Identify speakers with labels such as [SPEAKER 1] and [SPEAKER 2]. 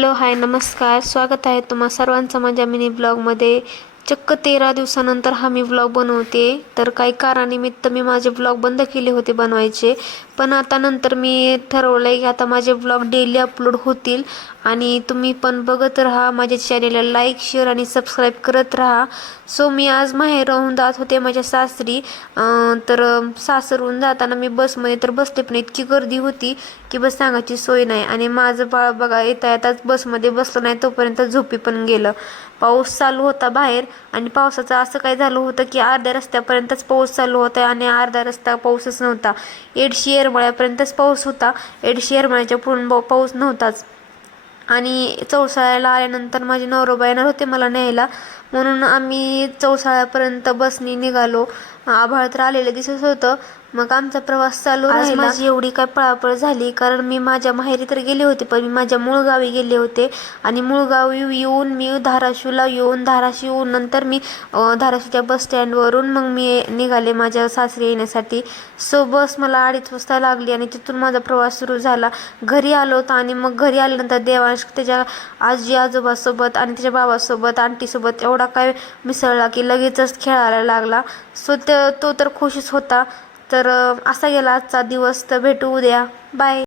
[SPEAKER 1] Hello hi नमस्कार. स्वागत आहे तुम्हा सर्वांचं माझ्या मिनी ब्लॉगमध्ये. चक्क तेरा दिवसानंतर हा मी ब्लॉग बनवते. तर काही कारणानिमित्त मी माझे ब्लॉग बंद केले होते बनवायचे. पण आता नंतर मी ठरवलं आहे की आता माझे ब्लॉग डेली अपलोड होतील. आणि तुम्ही पण बघत राहा माझ्या चॅनेलला लाईक शेअर आणि सबस्क्राईब करत राहा. सो मी आज माहेर राहून जात होते माझ्या सासरी. तर अं, सासरहून जाताना मी बसमध्ये तर बसले पण इतकी गर्दी होती की बस सांगायची सोय नाही. आणि माझं बाळ बघा येता येताच बसमध्ये बसलं नाही तोपर्यंत झोपी पण गेलं. पाऊस चालू होता बाहेर आणि पावसाचं असं काय झालं होतं की अर्ध्या रस्त्यापर्यंतच पाऊस चालू होता आणि अर्धा रस्ता पाऊसच नव्हता. एडशी येरमळ्यापर्यंतच पाऊस होता. एडशी येरमळ्याच्या पुढून पाऊस नव्हताच. आणि चौसाळ्याला आल्यानंतर माझे नवरोबा येणार होते मला न्यायला. म्हणून आम्ही चौसाळ्यापर्यंत बसनी निघालो. आभाळ तर आलेलं दिसत होतं. मग आमचा प्रवास चालू राहिला. माझी एवढी काय पळापळ झाली? कारण मी माझ्या माहेरी तर गेले होते पण मी माझ्या मूळ गावी गेले होते. आणि मूळ गावी येऊन मी धाराशिवला येऊन धाराशिव येऊन नंतर मी अं, धाराशिवच्या बस स्टँडवरून मग मी निघाले माझ्या सासरी येण्यासाठी. सो बस मला अडीच वाजता लागली आणि तिथून माझा प्रवास सुरू झाला. घरी आलो होतो आणि मग घरी आल्यानंतर देवांश त्याच्या आजी आजोबासोबत आणि त्याच्या बाबासोबत आंटीसोबत एवढा काय मिसळला की लगेचच खेळायला लागला. सो तो तर खुशच होता. तर असा गेला आजचा दिवस. तर भेटू उद्या. बाय